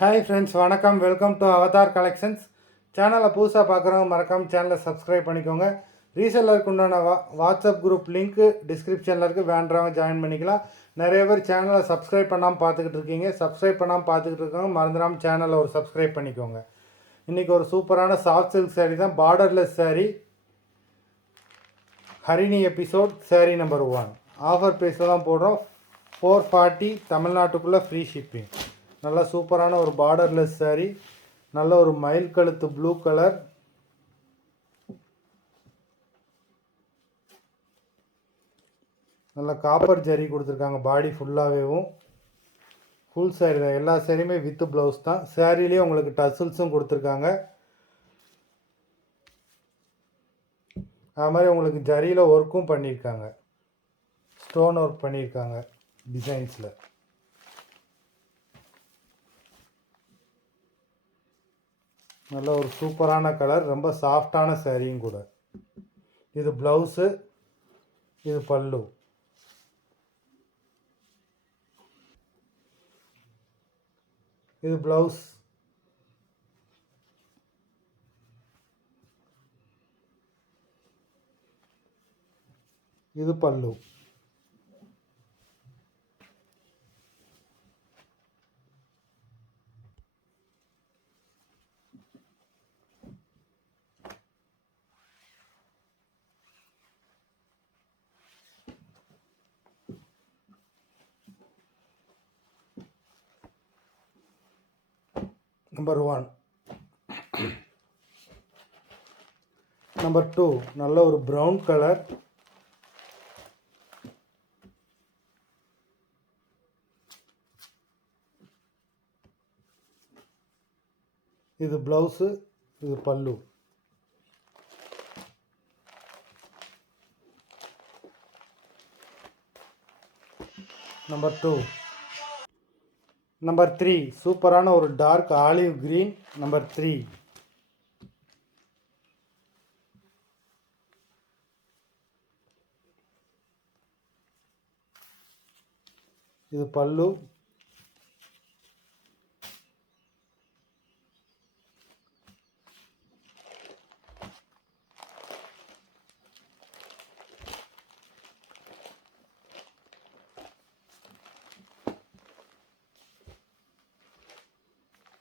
Hi friends, வணக்கம். Welcome to Avatar collections. சேனலை புதுசாக பார்க்குறவங்க மறக்காமல் சேனலை சப்ஸ்கிரைப் பண்ணிக்கோங்க. ரீசெல்லருக்கு உண்டான வாட்ஸ்அப் குரூப் லிங்க்கு டிஸ்கிரிப்ஷனில் இருக்குது, வேண்டவங்க ஜாயின் பண்ணிக்கலாம். நிறைய பேர் சேனலை சப்ஸ்கிரைப் பண்ணாமல் பார்த்துக்கிட்டு இருக்கீங்க. சப்ஸ்கிரைப் பண்ணாமல் பார்த்துக்கிட்டு இருக்கவங்க மறந்துடாமல் சேனலை ஒரு சப்ஸ்கிரைப் பண்ணிக்கோங்க. இன்றைக்கி ஒரு சூப்பரான சாஃப்ட் சில்க் சாரீ தான், borderless sari, Harini episode sari number 1. Offer ப்ரைஸில் தான் போடுறோம். 440 தமிழ்நாட்டுக்குள்ளே ஃப்ரீ ஷிப்பிங். நல்ல சூப்பரான ஒரு பார்டர்லெஸ் சாரீ, நல்ல ஒரு மயில் கழுத்து ப்ளூ கலர், நல்ல காப்பர் ஜரி கொடுத்துருக்காங்க. பாடி ஃபுல்லாகவேவும் ஃபுல் சாரீ தான். எல்லா சாரியுமே வித்து ப்ளவுஸ் தான். சாரீலேயே உங்களுக்கு டசில்ஸும் கொடுத்துருக்காங்க. அது மாதிரி உங்களுக்கு ஜரியில் ஒர்க்கும் பண்ணியிருக்காங்க, ஸ்டோன் ஒர்க் பண்ணியிருக்காங்க டிசைன்ஸில். நல்ல ஒரு சூப்பரான கலர், ரொம்ப சாஃப்டான சாரியும் கூட. இது ப்ளவுஸு, இது பல்லு. இது ப்ளவுஸ், இது பல்லு. நம்பர் 1. நம்பர் 2 நல்ல ஒரு ப்ரௌன் கலர், இது ப்ளவுஸு, இது பல்லு. நம்பர் 2. நம்பர் 3 சூப்பரான ஒரு டார்க் ஆலிவ் கிரீன். நம்பர் 3. இது பல்லு.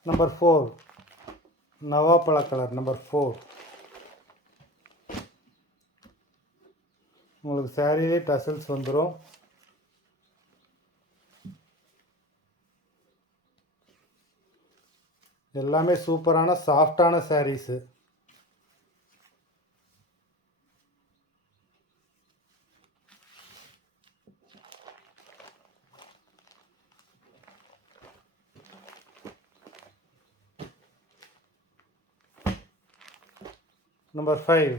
Number 4 நவாப்பழ colour. நம்பர் 4 உங்களுக்கு சாரியிலே டசல்ஸ் வந்துடும். எல்லாமே சூப்பரான சாஃப்டான saris. Number 5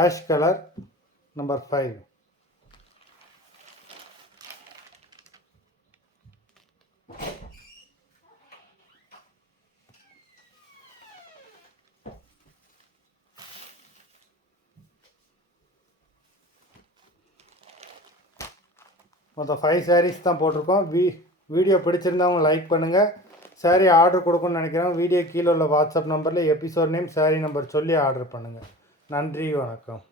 ash colour. Number 5. மொத்தம் 5 சாரீஸ் தான் போட்டிருக்கோம். வீடியோ பிடிச்சிருந்தவங்க லைக் பண்ணுங்கள். சாரீ ஆர்டர் கொடுக்கணும்னு நினைக்கிறேன். வீடியோ கீழே உள்ள வாட்ஸ்அப் நம்பரில் எபிசோட் நேம், சாரீ நம்பர் சொல்லி ஆர்டர் பண்ணுங்கள். நன்றி, வணக்கம்.